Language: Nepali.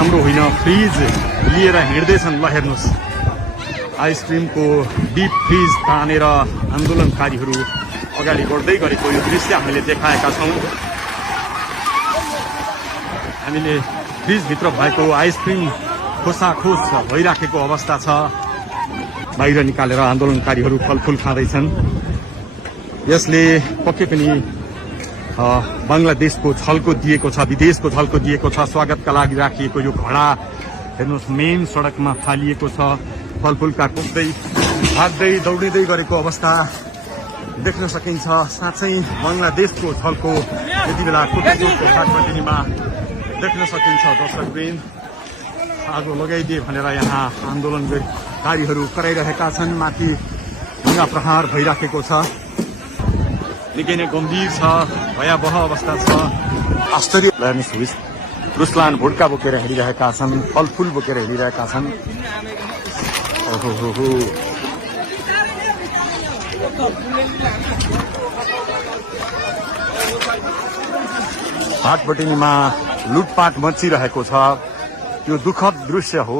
राम्रो होइन फ्रिज लिएर हिँड्दैछन्। ल हेर्नुहोस् आइसक्रिमको डिप फ्रिज तानेर आन्दोलनकारीहरू अगाडि बढ्दै गरेको यो दृश्य हामीले देखाएका छौँ। हामीले फ्रिजभित्र भएको आइसक्रिम खोसाखोस भइराखेको अवस्था छ। बाहिर निकालेर आन्दोलनकारीहरू फलफुल खाँदैछन्। यसले पक्कै पनि बङ्गलादेशको झल्को दिएको छ, विदेशको झल्को दिएको छ। स्वागतका लागि राखिएको यो घडा हेर्नुहोस् मेन सडकमा फालिएको छ। फलफुलका कुद्दै भाग्दै दौडिँदै गरेको अवस्था देख्न सकिन्छ। साँच्चै बङ्गलादेशको झल्को यति बेला कोटकोटको घाटबन्दिनीमा देख्न सकिन्छ। दर्शकवृन्द आगो लगाइदिए भनेर यहाँ आन्दोलनकारीहरू कराइरहेका छन्। माथि ढुङ्गा प्रहार भइराखेको छ। निकै नै गम्भीर छ, भयावह अवस्था छ। आश्चर्य हेर्नुहोस् रुसलान भुड्का बोकेर हिँडिरहेका छन्, फलफुल बोकेर हिँडिरहेका छन्। ओहो हाटबटिनीमा लुटपाट मचिरहेको छ। यो दुःखद दृश्य हो।